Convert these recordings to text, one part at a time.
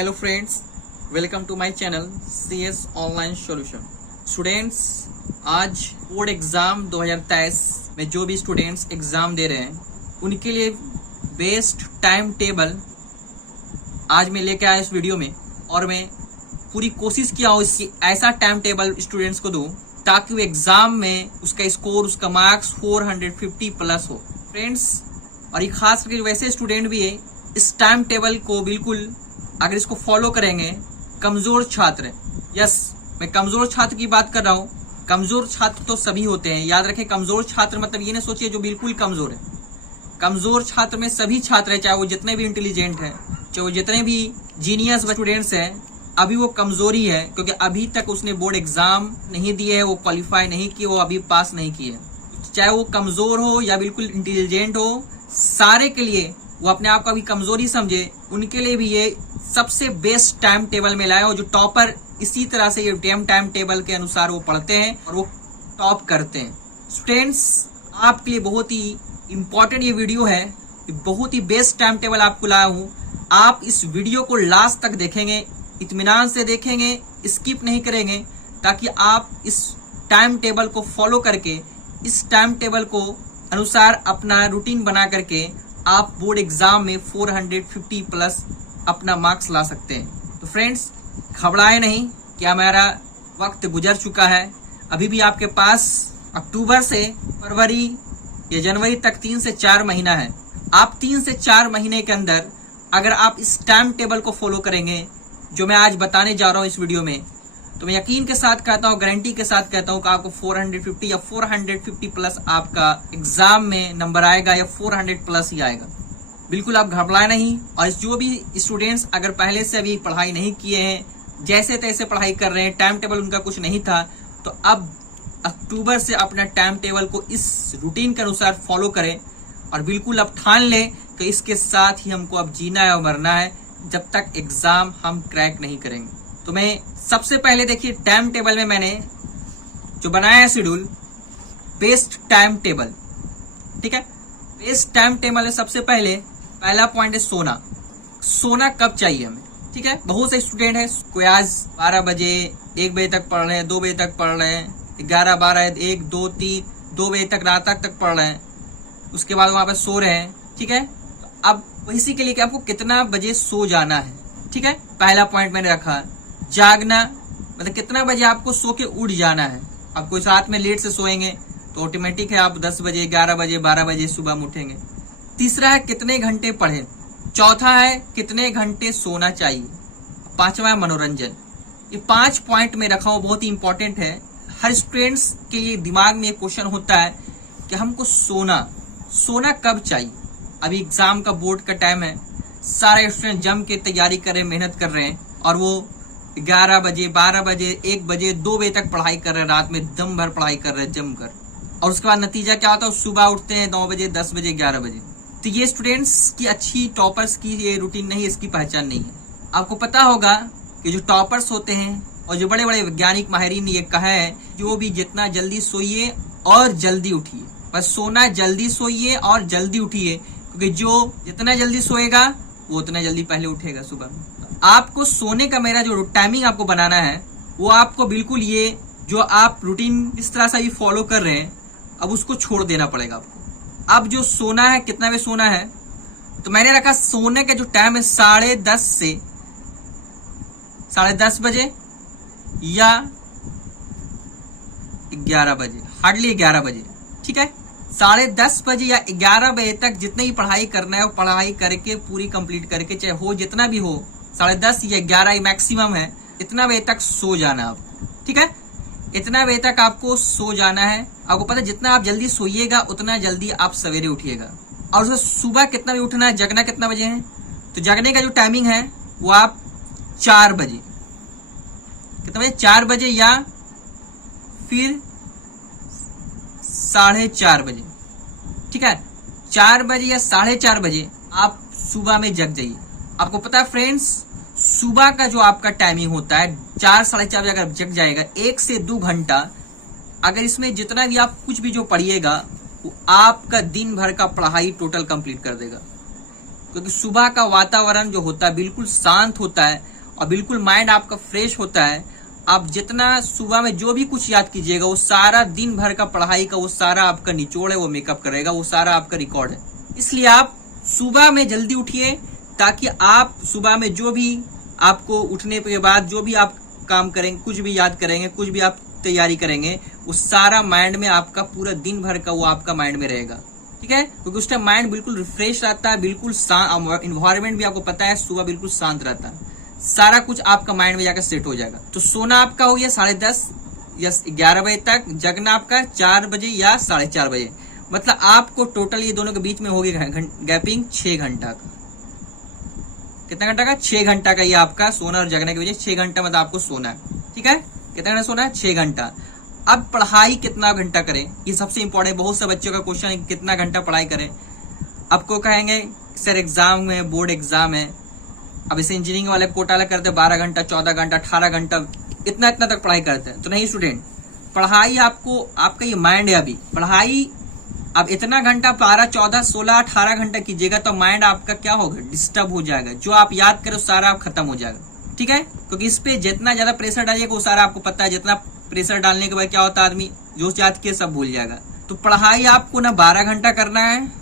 Hello friends, welcome to my channel CS online solution. Students, आज board exam 2023 में जो भी स्टूडेंट्स एग्जाम दे रहे हैं उनके लिए बेस्ट टाइम टेबल आज मैं लेके आया इस वीडियो में, और मैं पूरी कोशिश किया हूँ इसकी ऐसा टाइम टेबल स्टूडेंट्स को दूं ताकि वो एग्जाम में उसका स्कोर, उसका मार्क्स 450 प्लस हो। फ्रेंड्स, और ये खास करके वैसे स्टूडेंट भी है, इस टाइम टेबल को बिल्कुल अगर इसको फॉलो करेंगे, कमजोर छात्र, यस मैं कमजोर छात्र की बात कर रहा हूँ। कमजोर छात्र तो सभी होते हैं, याद रखें। कमजोर छात्र मतलब ये ना सोचिए जो बिल्कुल कमजोर है। कमजोर छात्र में सभी छात्र है, चाहे वो जितने भी इंटेलिजेंट है, चाहे वो जितने भी जीनियस स्टूडेंट्स हैं, अभी वो कमजोरी है क्योंकि अभी तक उसने बोर्ड एग्जाम नहीं दिए है, वो क्वालिफाई नहीं किए, वो अभी पास नहीं किए। चाहे वो कमजोर हो या बिल्कुल इंटेलिजेंट हो, सारे के लिए वो अपने आप का भी कमजोरी समझे, उनके लिए भी ये सबसे बेस्ट टाइम टेबल में लाया हो। जो टॉपर इसी तरह से ये टाइम टेबल के अनुसार वो पढ़ते हैं और वो टॉप करते हैं। स्टूडेंट्स, आपके लिए बहुत ही इंपॉर्टेंट ये वीडियो है, बहुत ही बेस्ट टाइम टेबल आपको लाया हूँ। आप इस वीडियो को लास्ट तक देखेंगे, इत्मीनान से देखेंगे, स्किप नहीं करेंगे, ताकि आप इस टाइम टेबल को फॉलो करके, इस टाइम टेबल को अनुसार अपना रूटीन बना करके आप बोर्ड एग्जाम में 450 प्लस अपना मार्क्स ला सकते हैं। तो फ्रेंड्स, घबराए नहीं कि हमारा वक्त गुजर चुका है। अभी भी आपके पास अक्टूबर से फरवरी या जनवरी तक 3 से 4 महीना है। आप 3 से 4 महीने के अंदर अगर आप इस टाइम टेबल को फॉलो करेंगे जो मैं आज बताने जा रहा हूँ इस वीडियो में, तो मैं यकीन के साथ कहता हूँ, गारंटी के साथ कहता हूँ कि आपको 450 या 450 प्लस आपका एग्जाम में नंबर आएगा या 400 प्लस ही आएगा। बिल्कुल आप घबराए नहीं। और जो भी स्टूडेंट्स अगर पहले से अभी पढ़ाई नहीं किए हैं, जैसे तैसे पढ़ाई कर रहे हैं, टाइम टेबल उनका कुछ नहीं था, तो अब अक्टूबर से अपना टाइम टेबल को इस रूटीन के अनुसार फॉलो करें और बिल्कुल अब ठान लें कि इसके साथ ही हमको अब जीना है और मरना है जब तक एग्जाम हम क्रैक नहीं करेंगे। तो मैं सबसे पहले देखिए टाइम टेबल में मैंने जो बनाया है शेड्यूल, बेस्ट टाइम टेबल, ठीक है। बेस्ट टाइम टेबल में सबसे पहला पॉइंट है सोना। सोना कब चाहिए हमें, ठीक है। बहुत से स्टूडेंट है, कोई आज 12 बजे 1 बजे तक पढ़ रहे हैं, 2 बजे तक पढ़ रहे हैं, 11, 12, 1, 2, 3, 2 बजे तक रात तक पढ़ रहे हैं, उसके बाद वहां पर सो रहे हैं, ठीक है। तो अब इसी के लिए कि आपको कितना बजे सो जाना है, ठीक है। पहला पॉइंट मैंने रखा जागना, मतलब कितना बजे आपको सो के उठ जाना है। आप कोई साथ में लेट से सोएंगे तो ऑटोमेटिक है आप 10 बजे, 11 बजे, 12 बजे सुबह में उठेंगे। तीसरा है कितने घंटे पढ़े। चौथा है कितने घंटे सोना चाहिए। पांचवा है मनोरंजन। ये 5 पॉइंट में रखा हूं, बहुत ही इंपॉर्टेंट है। हर स्टूडेंट्स के लिए दिमाग में एक क्वेश्चन होता है कि हमको सोना कब चाहिए। अभी एग्जाम का बोर्ड का टाइम है, सारे स्टूडेंट जम के तैयारी कर रहे हैं, मेहनत कर रहे हैं, और वो 11 बजे, 12 बजे, 1 बजे, 2 बजे तक पढ़ाई कर रहे हैं, रात में दम भर पढ़ाई कर रहे हैं जमकर। और उसके बाद नतीजा क्या होता है, सुबह उठते हैं 9 बजे, 10 बजे, 11 बजे। तो ये स्टूडेंट्स की अच्छी टॉपर्स की ये रूटीन नहीं है, इसकी पहचान नहीं है। आपको पता होगा कि जो टॉपर्स होते हैं और जो बड़े बड़े वैज्ञानिक माहिरीन ने ये कहा है, जो भी जितना जल्दी सोइए और जल्दी उठिए। बस सोना जल्दी सोइए और जल्दी उठिए, क्योंकि जो जितना जल्दी सोएगा वो उतना जल्दी पहले उठेगा सुबह में। आपको सोने का मेरा जो टाइमिंग आपको बनाना है, वो आपको बिल्कुल ये जो आप रूटीन इस तरह से भी फॉलो कर रहे हैं, अब उसको छोड़ देना पड़ेगा आपको। अब जो सोना है, कितना बजे सोना है, तो मैंने रखा सोने का जो टाइम है 10:30 से 10:30 बजे या 11 बजे, हार्डली 11 बजे, ठीक है। 10:30 बजे या 11 बजे तक जितनी भी पढ़ाई करना है वो पढ़ाई करके पूरी कंप्लीट करके, चाहे हो जितना भी हो, 10:30 या 11 मैक्सिमम है, इतना बजे तक सो जाना आपको, ठीक है। इतना बजे तक आपको सो जाना है। आपको पता है जितना आप जल्दी सोइएगा उतना जल्दी आप सवेरे उठिएगा। और उसमें सुबह कितना बजे उठना है, जगना कितना बजे है, तो जगने का जो टाइमिंग है वो आप 4 बजे, कितना बजे, 4 बजे या फिर 4:30 बजे, ठीक है। 4 बजे या 4:30 बजे आप सुबह में जग जाइए। आपको पता है फ्रेंड्स, सुबह का जो आपका टाइमिंग होता है 4, 4:30 बजे अगर जग जाएगा, 1 से 2 घंटा, अगर इसमें जितना भी आप कुछ भी जो पढ़िएगा वो आपका दिन भर का पढ़ाई टोटल कंप्लीट कर देगा। क्योंकि सुबह का वातावरण जो होता है बिल्कुल शांत होता है और बिल्कुल माइंड आपका फ्रेश होता है। आप जितना सुबह में जो भी कुछ याद कीजिएगा वो सारा दिन भर का पढ़ाई का वो सारा आपका निचोड़ है, वो मेकअप करेगा, वो सारा आपका रिकॉर्ड है। इसलिए आप सुबह में जल्दी उठिए ताकि आप सुबह में जो भी आपको उठने के बाद जो भी आप काम करेंगे, कुछ भी याद करेंगे, कुछ भी आप तैयारी करेंगे, वो सारा माइंड में आपका पूरा दिन भर का वो आपका माइंड में रहेगा। ठीक है, क्योंकि उस टाइम माइंड बिल्कुल रिफ्रेश रहता है, बिल्कुल इन्वायरमेंट भी आपको पता है सुबह बिल्कुल शांत रहता है, सारा कुछ आपका माइंड में जाकर सेट हो जाएगा। तो सोना आपका हो गया 10:30 या 11 बजे तक, जगना आपका 4 बजे या 4:30 बजे, मतलब आपको टोटल ये दोनों के बीच में होगी गैपिंग 6 घंटा का। कितना घंटा का? 6 घंटा का ये आपका सोना और जगने के वजह 6 घंटा मतलब आपको सोना है। ठीक है, कितना घंटा सोना है? 6 घंटा। अब पढ़ाई कितना घंटा करें, ये सबसे इंपॉर्टेंट। बहुत से बच्चों का क्वेश्चन है कितना घंटा पढ़ाई करें। आपको कहेंगे सर एग्जाम में, बोर्ड एग्जाम है, अब इसे इंजीनियरिंग वाले कोटा करते हैं 12 घंटा, 14 घंटा, 18 घंटा, इतना तक पढ़ाई करते हैं। तो नहीं स्टूडेंट, पढ़ाई आपको, आपका ये माइंड है अभी, पढ़ाई अब इतना घंटा 12, 14, 16, 18 घंटा कीजिएगा तो माइंड आपका क्या होगा? डिस्टर्ब हो जाएगा। जो आप याद करें सारा खत्म हो जाएगा। ठीक है, क्योंकि इस पे जितना ज्यादा प्रेशर डालिएगा वो सारा आपको पता है, जितना प्रेशर डालने के बाद क्या होता है, आदमी जो याद किया सब भूल जाएगा। तो पढ़ाई आपको ना 12 घंटा करना है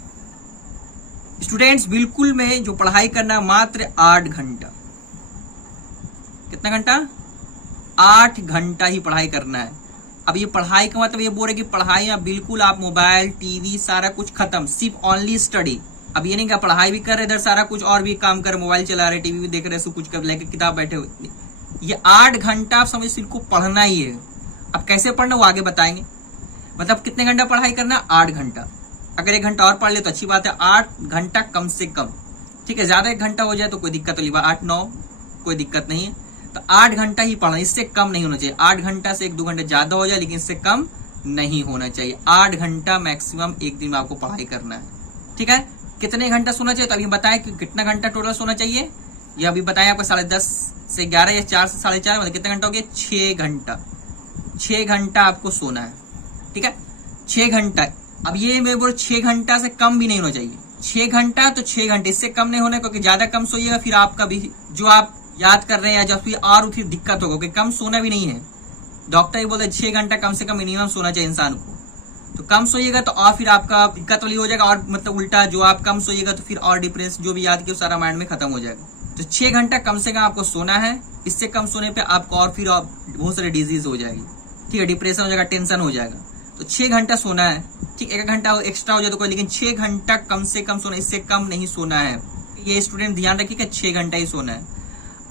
स्टूडेंट्स, बिल्कुल में जो पढ़ाई करना है मात्र 8 घंटा। कितना घंटा? 8 घंटा ही पढ़ाई करना है। अब ये पढ़ाई का मतलब ये बोल रहे कि पढ़ाई में बिल्कुल आप मोबाइल, टीवी सारा कुछ खत्म, सिर्फ ओनली स्टडी। अब ये नहीं कि पढ़ाई भी कर रहे इधर सारा कुछ और भी काम कर, मोबाइल चला रहे, टीवी भी देख रहे, सब कुछ कर लेके किताब बैठे हुए। ये 8 घंटा आप समझ सिर्फ को पढ़ना ही है। अब कैसे पढ़ना वो आगे बताएंगे। मतलब कितने घंटा पढ़ाई करना? 8 घंटा। अगर 1 घंटा और पढ़ ले तो अच्छी बात है, 8 घंटा कम से कम। ठीक है, ज्यादा 1 घंटा हो जाए तो कोई दिक्कत नहीं, 8, 9 कोई दिक्कत नहीं है। तो 8 घंटा ही पढ़ना, इससे कम नहीं होना चाहिए। 8 घंटा से 1-2 घंटे ज्यादा हो जाए लेकिन इससे कम नहीं होना चाहिए। 8 घंटा मैक्सिमम एक दिन में आपको पढ़ाई करना है। ठीक है, कितने घंटा सोना चाहिए? तो अभी बताया कि कितना घंटा टोटल सोना चाहिए, ये अभी बताया आपको 10:30 से 11 या 4 से 4:30, मतलब कितना घंटा हो गया? 6 घंटा। 6 घंटा आपको सोना है। ठीक है, 6 घंटा। अब ये मैं बोल 6 घंटा से कम भी नहीं होना चाहिए। 6 घंटा तो 6 घंटे, इससे कम नहीं होना, क्योंकि ज्यादा कम सोइएगा फिर आपका भी जो आप याद कर रहे हैं या जब फिर और फिर दिक्कत होगा, क्योंकि कम सोना भी नहीं है। डॉक्टर ही बोलते हैं 6 घंटा कम से कम मिनिमम सोना चाहिए इंसान को। तो कम सोइएगा तो और फिर आपका दिक्कत वाली हो जाएगा, और मतलब उल्टा जो आप कम सोइएगा तो फिर और डिप्रेस जो भी याद किया सारा माइंड में खत्म हो जाएगा। तो 6 घंटा कम से कम आपको सोना है। इससे कम सोने पे आपको और फिर बहुत सारी डिजीज हो जाएगी। ठीक है, डिप्रेशन हो जाएगा, टेंशन हो जाएगा। तो 6 घंटा सोना है। ठीक, 1 घंटा एक्स्ट्रा हो जाए तो कोई, लेकिन 6 घंटा कम से कम सोना, इससे कम नहीं सोना है। ये स्टूडेंट ध्यान रखिए कि 6 घंटा ही सोना है।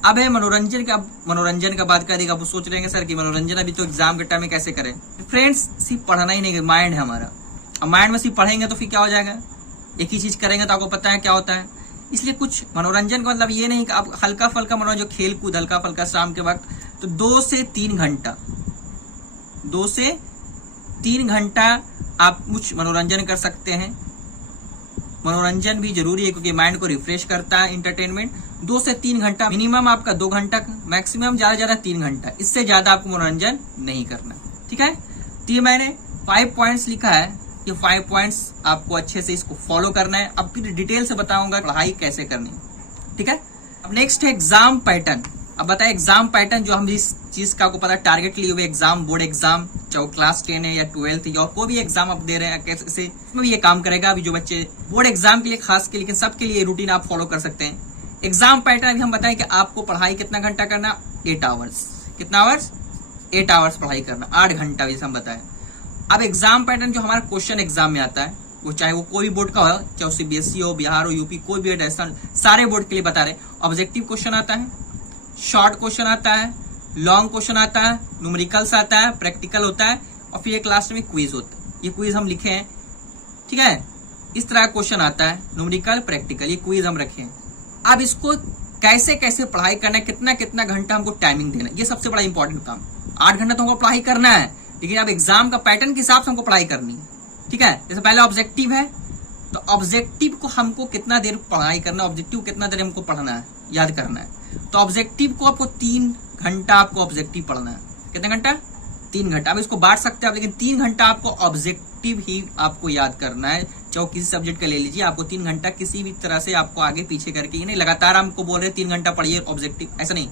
अब है मनोरंजन का। मनोरंजन का बात कर देगा, आप सोच रहे हैं सर कि मनोरंजन अभी तो एग्जाम के टाइम में कैसे करें। फ्रेंड्स, सिर्फ पढ़ना ही नहीं, माइंड है हमारा। अब माइंड में सिर्फ पढ़ेंगे तो फिर क्या हो जाएगा, एक ही चीज करेंगे तो आपको पता है क्या होता है। इसलिए कुछ मनोरंजन का मतलब ये नहीं कि आप हल्का फल्का मनोरंजन, जो खेल कूद हल्का फल्का शाम के वक्त, तो 2 से 3 घंटा, 2 से 3 घंटा आप कुछ मनोरंजन कर सकते हैं। मनोरंजन भी जरूरी है क्योंकि माइंड को रिफ्रेश करता है, इंटरटेनमेंट। 2 से 3 घंटा मिनिमम आपका, 2 घंटा मैक्सिमम, ज्यादा 3 घंटा, इससे ज्यादा आपको मनोरंजन नहीं करना। ठीक है, तो ये मैंने 5 पॉइंट्स लिखा है। ये 5 पॉइंट्स आपको अच्छे से इसको फॉलो करना है। अब फिर डिटेल से बताऊंगा पढ़ाई कैसे करनी है। ठीक है, अब नेक्स्ट है एग्जाम पैटर्न। अब बताए एग्जाम पैटर्न, जो हम इस चीज का आपको पता टारगेट लिए हुए एग्जाम, बोर्ड एग्जाम, चाहे क्लास 10 है या 12th या कोई भी एग्जाम आप दे रहे हैं, कैसे इसमें भी ये काम करेगा। अभी जो बच्चे बोर्ड एग्जाम के लिए खास के, लेकिन सबके लिए रूटीन आप फॉलो कर सकते हैं। एग्जाम पैटर्न अभी हम बताएं कि आपको पढ़ाई कितना घंटा करना, 8 आवर्स। कितना आवर्स? 8 आवर्स पढ़ाई करना, 8 घंटा जैसे हम बताएं। अब एग्जाम पैटर्न जो हमारा क्वेश्चन एग्जाम में आता है, वो चाहे वो कोई बोर्ड का हो, चाहे सीबीएसई हो, बिहार हो, यूपी, कोई भी राजस्थान, सारे बोर्ड के लिए बता रहे। ऑब्जेक्टिव क्वेश्चन आता है, शॉर्ट क्वेश्चन आता है, लॉन्ग क्वेश्चन आता है, न्यूमेरिकल्स आता है, प्रैक्टिकल होता है, और फिर एक लास्ट में क्विज होता है। ये क्विज हम लिखे हैं। ठीक है, इस तरह का क्वेश्चन आता है, न्यूमेरिकल, प्रैक्टिकल, ये क्विज हम रखे हैं। अब इसको कैसे कैसे पढ़ाई करना है, कितना कितना घंटा हमको टाइमिंग देना है, ये सबसे बड़ा इंपॉर्टेंट काम। 8 घंटा तो हमको पढ़ाई करना है, लेकिन अब एग्जाम का पैटर्न के हिसाब से हमको पढ़ाई करनी है। ठीक है, जैसे पहले ऑब्जेक्टिव है, तो ऑब्जेक्टिव को हमको कितना देर पढ़ाई करना है, ऑब्जेक्टिव कितना देर हमको पढ़ना है, याद करना है। तो ऑब्जेक्टिव को आपको 3 घंटा आपको ऑब्जेक्टिव पढ़ना है। कितना घंटा? 3 घंटा। अब इसको बांट सकते हैं आप, लेकिन 3 घंटा आपको ऑब्जेक्टिव ही आपको याद करना है, चाहे किसी सब्जेक्ट का ले लीजिए, आपको 3 घंटा किसी भी तरह से आपको आगे पीछे करके, ये नहीं लगातार हमको बोल रहे 3 घंटा पढ़िए ऑब्जेक्टिव, ऐसा नहीं।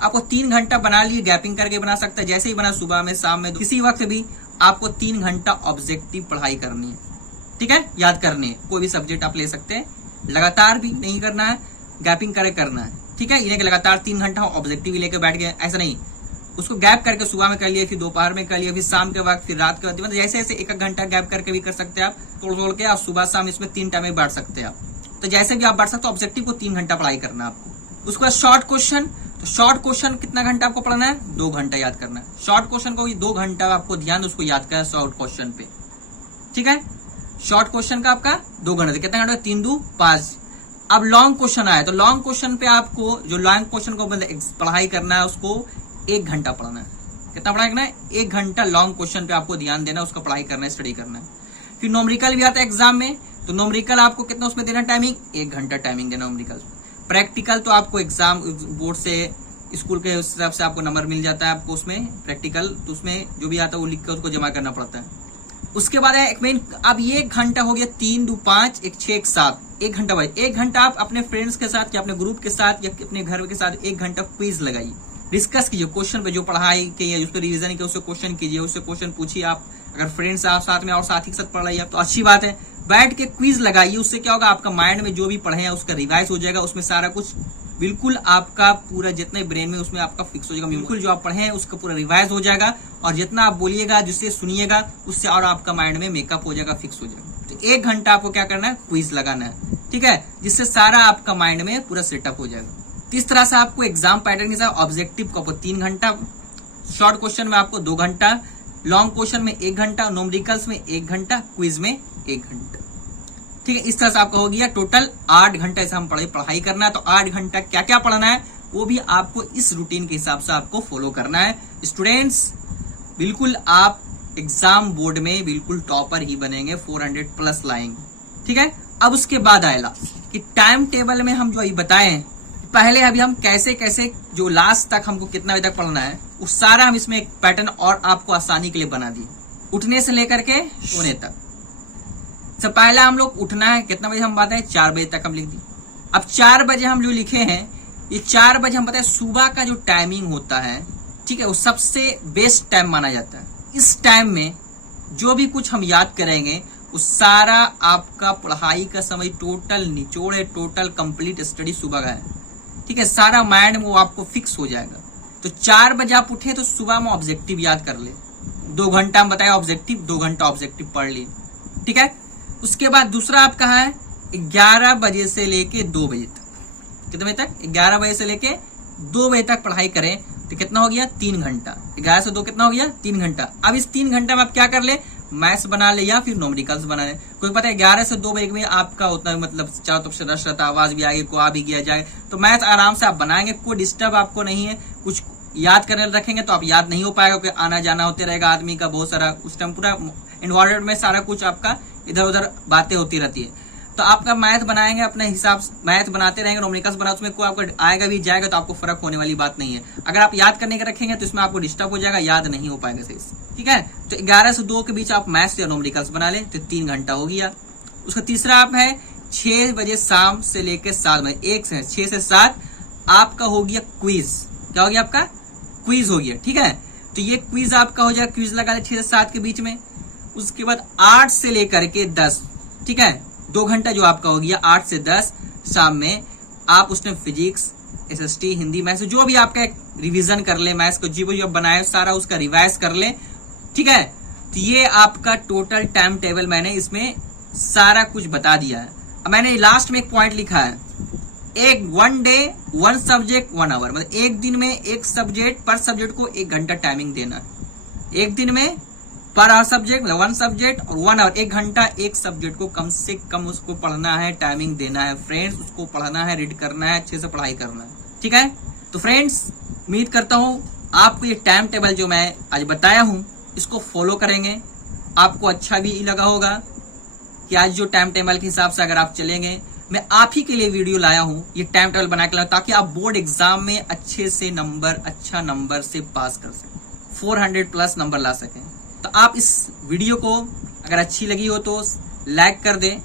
आपको 3 घंटा बना लिए, गैपिंग करके बना सकता है, जैसे ही बना सुबह में, शाम में, किसी वक्त भी आपको 3 घंटा ऑब्जेक्टिव पढ़ाई करनी है, ठीक है, याद करनी है। कोई भी सब्जेक्ट आप ले सकते हैं, लगातार भी नहीं करना है, गैपिंग करके करना है, ठीक है। इन्हें लगातार 3 घंटा ऑब्जेक्टिव लेकर बैठ गए, ऐसा नहीं। उसको गैप करके सुबह में कर लिया, फिर दोपहर में कर लिया, फिर शाम के वक्त, फिर रात के वक्त, मतलब जैसे जैसे 1 घंटा गैप करके भी कर सकते हैं आप, तोड़ के आप सुबह शाम इसमें 3 टाइम में बांट सकते हैं आप। तो जैसे भी आप बांट सकते हो, ऑब्जेक्टिव को 3 घंटा पढ़ाई करना है आपको। उसके बाद शॉर्ट क्वेश्चन, तो शॉर्ट क्वेश्चन कितना घंटा आपको पढ़ना है? 2 घंटा याद करना है। शॉर्ट क्वेश्चन को 2 घंटा आपको ध्यान उसको याद करना है शॉर्ट क्वेश्चन पे, ठीक है। शॉर्ट क्वेश्चन का आपका 2 घंटे, कितना घंटा? 3 2 5। अब लॉन्ग क्वेश्चन आया, तो लॉन्ग क्वेश्चन पे आपको जो लॉन्ग क्वेश्चन को पढ़ाई करना है उसको 1 घंटा पढ़ना है। कितना पढ़ाई करना है? 1 घंटा लॉन्ग क्वेश्चन पे आपको ध्यान देना, उसका पढ़ाई करना है, स्टडी करना है। फिर न्यूमेरिकल भी आता है एग्जाम में, तो न्यूमेरिकल आपको कितना उसमें देना टाइमिंग? 1 घंटा टाइमिंग देना न्यूमेरिकल। प्रैक्टिकल तो आपको एग्जाम बोर्ड से, स्कूल के हिसाब से आपको नंबर मिल जाता है आपको उसमें प्रैक्टिकल, तो उसमें जो भी आता है वो लिख कर उसको जमा करना पड़ता है। उसके बाद है एक मेन, अब ये 1 घंटा हो गया, 3 2 5 1 6 1 7, 1 घंटा भाई। 1 घंटा आप अपने फ्रेंड्स के साथ या अपने ग्रुप के साथ या अपने घर के साथ 1 घंटा क्विज लगाइए, डिस्कस कीजिए क्वेश्चन पे, जो पढ़ाई की है उसको रिवीजन किया, उससे क्वेश्चन कीजिए, उससे क्वेश्चन पूछिए आप। अगर फ्रेंड्स आप साथ में और साथी के साथ पढ़ रही है तो अच्छी बात है, बैठ के क्विज लगाइए। उससे क्या होगा, आपका माइंड में जो भी पढ़े हैं उसका रिवाइज हो जाएगा, उसमें सारा कुछ बिल्कुल आपका पूरा जितने ब्रेन में उसमें आपका फिक्स हो जाएगा, बिल्कुल जो आप पढ़े हैं उसका पूरा रिवाइज हो जाएगा, और जितना आप बोलिएगा, जिससे सुनिएगा, उससे और आपका माइंड में मेकअप हो जाएगा, फिक्स हो जाएगा। तो 1 घंटा आपको क्या करना है? क्विज लगाना है, ठीक है, जिससे सारा आपका माइंड में पूरा सेटअप हो जाएगा। तो इस तरह से आपको एग्जाम पैटर्न के हिसाब ऑब्जेक्टिव को आपको 3 घंटा, शॉर्ट क्वेश्चन में आपको 2 घंटा, लॉन्ग क्वेश्चन में 1 घंटा, न्यूमेरिकल्स में 1 घंटा, क्विज में 1 घंटा, ठीक है। इस तरह से आपका हो गया टोटल 8 घंटा ऐसे हम पढ़ाई करना है। तो 8 घंटा क्या क्या पढ़ना है वो भी आपको इस रूटीन के हिसाब से आपको फॉलो करना है। स्टूडेंट्स बिल्कुल आप एग्जाम बोर्ड में बिल्कुल टॉपर ही बनेंगे, 400 प्लस लाएंगे, ठीक है। अब उसके बाद आएगा कि टाइम टेबल में हम जो अभी बताए, पहले अभी हम कैसे कैसे जो लास्ट तक हमको कितना बजे तक पढ़ना है वो सारा हम इसमें एक पैटर्न और आपको आसानी के लिए बना दिए, उठने से लेकर के सोने तक। सब पहला हम लोग उठना है, कितना बजे हम बात है? 4 बजे तक हम लिख दी। अब 4 बजे हम जो लिखे हैं, ये 4 बजे हम बताए सुबह का जो टाइमिंग होता है, ठीक है, वो सबसे बेस्ट टाइम माना जाता है। इस टाइम में जो भी कुछ हम याद करेंगे वो सारा आपका पढ़ाई का समय टोटल निचोड़ है, टोटल कंप्लीट स्टडी सुबह का है, ठीक है। सारा माइंड में वो आपको फिक्स हो जाएगा। तो 4 बजे आप उठे तो सुबह में ऑब्जेक्टिव याद कर ले, 2 घंटा हम बताया ऑब्जेक्टिव, 2 घंटा ऑब्जेक्टिव पढ़ लिए, ठीक है। उसके बाद दूसरा आपका है 11 बजे से लेके 2 बजे तक। कितने बजे तक? 11 बजे से लेके 2 बजे तक पढ़ाई करें तो कितना हो गया? 3 घंटा। 11 से 2 कितना हो गया? 3 घंटा। अब इस 3 घंटा में आप क्या कर ले? मैथ्स बना ले या फिर न्यूमेरिकल्स बना ले। कोई पता है 11 से 2 बजे में आपका उतना मतलब चारों तरफ से रश रहता, आवाज भी आएगी, को आ भी गया जाए, तो मैथ्स आराम से आप बनाएंगे, कोई डिस्टर्ब आपको नहीं है। कुछ याद करने रखेंगे तो आप याद नहीं हो पाएगा, क्योंकि आना जाना होते रहेगा आदमी का बहुत सारा, उस टाइम पूरा इन्वायरमेंट में सारा कुछ आपका इधर उधर बातें होती रहती है। तो आपका मैथ बनाएंगे अपने हिसाब से, मैथ बनाते रहेंगे, न्यूमेरिकल्स बना, उसमें कोई आपको आएगा भी जाएगा तो आपको फर्क होने वाली बात नहीं है। अगर आप याद करने के रखेंगे तो इसमें आपको डिस्टर्ब हो जाएगा, याद नहीं हो पाएगा सही से, ठीक है। तो 11 से 2 के बीच आप मैथ्स या न्यूमेरिकल्स बना ले तो 3 घंटा हो गया। उसका तीसरा आप है 6 बजे शाम से लेकर 7 बजे, 6 से 7 आपका हो गया क्विज। क्या हो गया आपका? क्विज हो गया, ठीक है। तो ये क्विज आपका हो जाएगा, क्विज लगा ले 6 से 7 के बीच में। उसके बाद 8 से लेकर के 10, ठीक है, 2 घंटा जो आपका हो गया 8 से 10 शाम में। आप उसमें फिजिक्स, एसएसटी, हिंदी, मैथ्स जो भी आपका एक रिवीजन कर ले, मैथ्स को जो जो बनाए सारा उसका रिवाइज कर ले, ठीक है। तो ये आपका टोटल टाइम टेबल मैंने इसमें सारा कुछ बता दिया है। अब मैंने लास्ट में एक पॉइंट लिखा है, एक 1 डे 1 सब्जेक्ट 1 आवर, मतलब एक दिन में एक सब्जेक्ट, पर सब्जेक्ट को 1 घंटा टाइमिंग देना है। एक दिन में पर सब्जेक्ट मतलब 1 सब्जेक्ट और 1 आवर, 1 घंटा एक सब्जेक्ट को कम से कम उसको पढ़ना है, टाइमिंग देना है फ्रेंड्स, उसको पढ़ना है, रीड करना है, अच्छे से पढ़ाई करना है, ठीक है। तो फ्रेंड्स उम्मीद करता हूँ आपको ये टाइम टेबल जो मैं आज बताया हूँ इसको फॉलो करेंगे, आपको अच्छा भी लगा होगा कि आज जो टाइम टेबल के हिसाब से अगर आप चलेंगे, मैं आप ही के लिए वीडियो लाया हूँ ये टाइम टेबल बना के लाया, ताकि आप बोर्ड एग्जाम में अच्छे से नंबर, अच्छा नंबर से पास कर सकें, 400 प्लस नंबर ला सकें। तो आप इस वीडियो को अगर अच्छी लगी हो तो लाइक कर दें,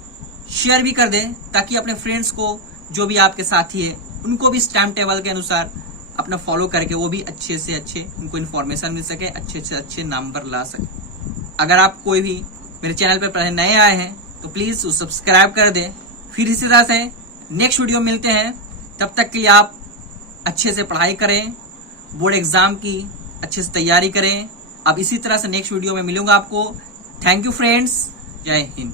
शेयर भी कर दें, ताकि अपने फ्रेंड्स को, जो भी आपके साथी है, उनको भी इस टाइम टेबल के अनुसार अपना फॉलो करके वो भी अच्छे से अच्छे उनको इन्फॉर्मेशन मिल सके, अच्छे से अच्छे नंबर ला सके। अगर आप कोई भी मेरे चैनल पर पहले नए आए हैं तो प्लीज सब्सक्राइब कर दें। फिर इसी तरह से नेक्स्ट वीडियो मिलते हैं, तब तक के लिए आप अच्छे से पढ़ाई करें, बोर्ड एग्जाम की अच्छे से तैयारी करें। अब इसी तरह से नेक्स्ट वीडियो में मिलूंगा आपको। थैंक यू फ्रेंड्स, जय हिंद।